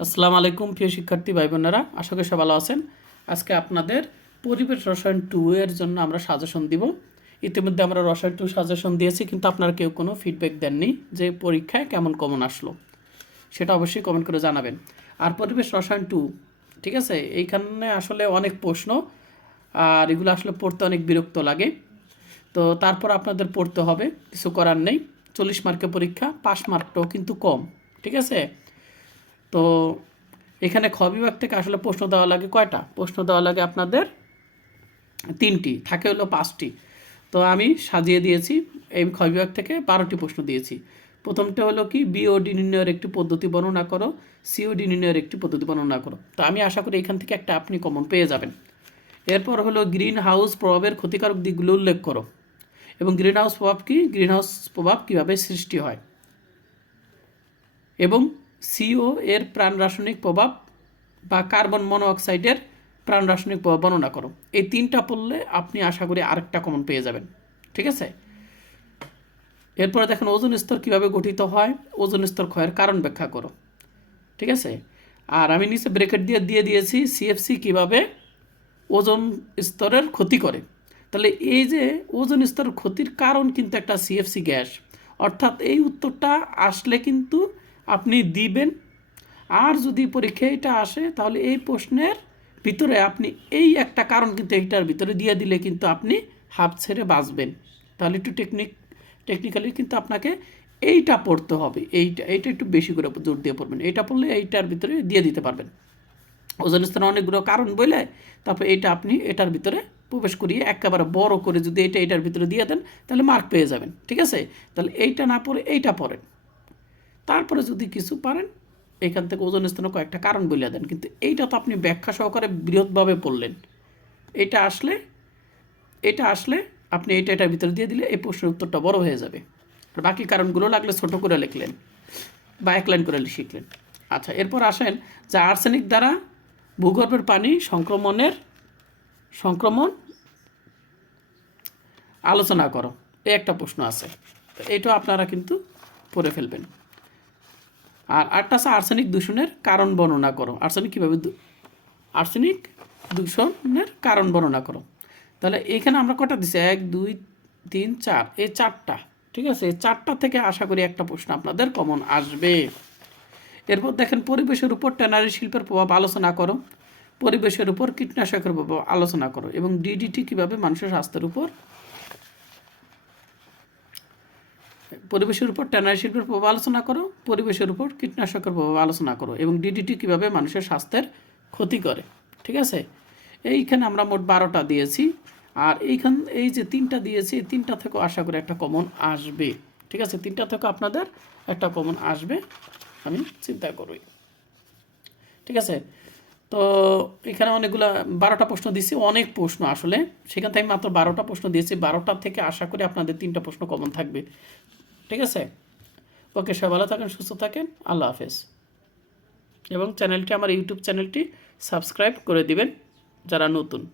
আসসালামু আলাইকুম, প্রিয় শিক্ষার্থী ভাই বোনেরা আশা করি সব ভালো আছেন। আজকে আপনাদের পরিবেশ রসায়ন টু এর জন্য আমরা সাজেশন দিব। ইতিমধ্যে আমরা রসায়ন টু সাজেশন দিয়েছি, কিন্তু আপনারা কেউ কোনো ফিডব্যাক দেননি যে পরীক্ষায় কেমন কমন আসলো। সেটা অবশ্যই কমেন্ট করে জানাবেন। আর পরিবেশ রসায়ন টু ঠিক আছে? এইখানে আসলে অনেক প্রশ্ন, আর এগুলো আসলে পড়তে অনেক বিরক্ত লাগে। তো তারপর আপনাদের পড়তে হবে, কিছু করার নেই। চল্লিশ মার্কের পরীক্ষা পাস মার্কটাও কিন্তু কম, ঠিক আছে? তো এখানে খ বিভাগ থেকে আসলে প্রশ্ন দেওয়া লাগে কয়টা? প্রশ্ন দেওয়া লাগে আপনাদের তিনটি, থাকে হলো পাঁচটি। তো আমি সাজিয়ে দিয়েছি, এই খ বিভাগ থেকে বারোটি প্রশ্ন দিয়েছি। প্রথমটা হলো কি বিওডি নির্ণয়ের একটি পদ্ধতি বর্ণনা করো সিওডি নির্ণয়ের একটি পদ্ধতি বর্ণনা করো। তো আমি আশা করি এখান থেকে একটা আপনি কমন পেয়ে যাবেন। এরপর হলো গ্রিন হাউস প্রভাবের ক্ষতিকারক দিকগুলো উল্লেখ করো। এবং গ্রিন হাউস প্রভাব কি? গ্রিন হাউস প্রভাব কীভাবে সৃষ্টি হয়? এবং সিও এর প্রাণ রাসায়নিক প্রভাব বা কার্বন মনোঅক্সাইডের প্রাণ রাসায়নিক প্রভাব বর্ণনা করো। এই তিনটা পড়লে আপনি আশা করি আরেকটা কমন পেয়ে যাবেন। ঠিক আছে? এরপরে দেখেন ওজন স্তর কীভাবে গঠিত হয়, ওজন স্তর ক্ষয়ের কারণ ব্যাখ্যা করো। ঠিক আছে? আর আমি নিচে ব্রেকেট দিয়ে দিয়ে দিয়েছি সিএফসি কীভাবে ওজন স্তরের ক্ষতি করে। তাহলে এই যে ওজন স্তরের ক্ষতির কারণ কিন্তু একটা সিএফসি গ্যাস। অর্থাৎ এই উত্তরটা আসলে কিন্তু আপনি দিবেন। আর যদি পরীক্ষায় এটা আসে, তাহলে এই প্রশ্নের ভিতরে আপনি এই একটা কারণ কিন্তু এইটার ভিতরে দিয়ে দিলে কিন্তু আপনি হাফ ছেড়ে বাঁচবেন। তাহলে একটু টেকনিক, টেকনিক্যালি কিন্তু আপনাকে এইটা পড়তে হবে। এইটা এইটা একটু বেশি করে জোর দিয়ে পড়বেন। এইটা পড়লে এইটার ভিতরে দিয়ে দিতে পারবেন। ওজন স্তরে অনেকগুলো কারণ বলে তারপর এটা আপনি এটার ভিতরে প্রবেশ করিয়ে একেবারে বড় করে যদি এটা এটার ভিতরে দিয়ে দেন, তাহলে মার্ক পেয়ে যাবেন। ঠিক আছে? তাহলে এইটা না পড়ে, এইটা পড়েন। তারপরে যদি কিছু পারেন, এখান থেকে ওজন স্থানে কয়েকটা কারণ বলে দেন। কিন্তু এইটা তো আপনি ব্যাখ্যা সহকারে বৃহৎভাবে পড়লেন। এটা আসলে এটা আসলে আপনি এটা, এটার ভিতরে দিয়ে দিলে এই প্রশ্নের উত্তরটা বড় হয়ে যাবে। আর বাকি কারণগুলো লাগলে ছোট করে লিখলেন বা এক লাইন করে শিখলেন। আচ্ছা এরপর আসেন যে আর্সেনিক দ্বারা ভূগর্ভের পানি সংক্রমণের সংক্রমণ আলোচনা করো। এই একটা প্রশ্ন আছে। এইটাও আপনারা কিন্তু পড়ে ফেলবেন। আর আটটা আছে আর্সেনিক দূষণের কারণ বর্ণনা করো। আর্সেনিক কীভাবে আর্সেনিক দূষণের কারণ বর্ণনা করো। তাহলে এইখানে আমরা কটা দিছি? এক, দুই, তিন, চার। এই চারটা, ঠিক আছে? এই চারটা থেকে আশা করি একটা প্রশ্ন আপনাদের কমন আসবে। এরপর দেখেন, পরিবেশের উপর ট্যানারি শিল্পের প্রভাব আলোচনা করো। পরিবেশের উপর কীটনাশকের প্রভাব আলোচনা করো এবং ডিডিটি কীভাবে মানুষের স্বাস্থ্যের উপর পরিবেশের উপর ট্যানারি শিল্পের প্রভাব আলোচনা করো, পরিবেশের উপর কীটনাশকের প্রভাব আলোচনা করো এবং ডিডিটি কীভাবে মানুষের স্বাস্থ্যের ক্ষতি করে, ঠিক আছে? এইখানে আমরা মোট বারোটা দিয়েছি আর এইখান, এই যে তিনটা দিয়েছি, এই তিনটা থেকেও আশা করি একটা কমন আসবে, ঠিক আছে? তিনটা থেকে আপনাদের একটা কমন আসবে, আমি চিন্তা করি, ঠিক আছে? তো এখানে অনেকগুলা, বারোটা প্রশ্ন দিয়েছি, অনেক প্রশ্ন আসলে। সেখান থেকে মাত্র বারোটা প্রশ্ন দিয়েছি, বারোটা থেকে আশা করি আপনাদের তিনটা প্রশ্ন কমন থাকবে। ঠিক আছে? ওকে, সবাই ভালো থাকেন, সুস্থ থাকেন। আল্লাহ হাফেজ। এবং চ্যানেলটি, আমার ইউটিউব চ্যানেলটি সাবস্ক্রাইব করে দিবেন, যারা নতুন।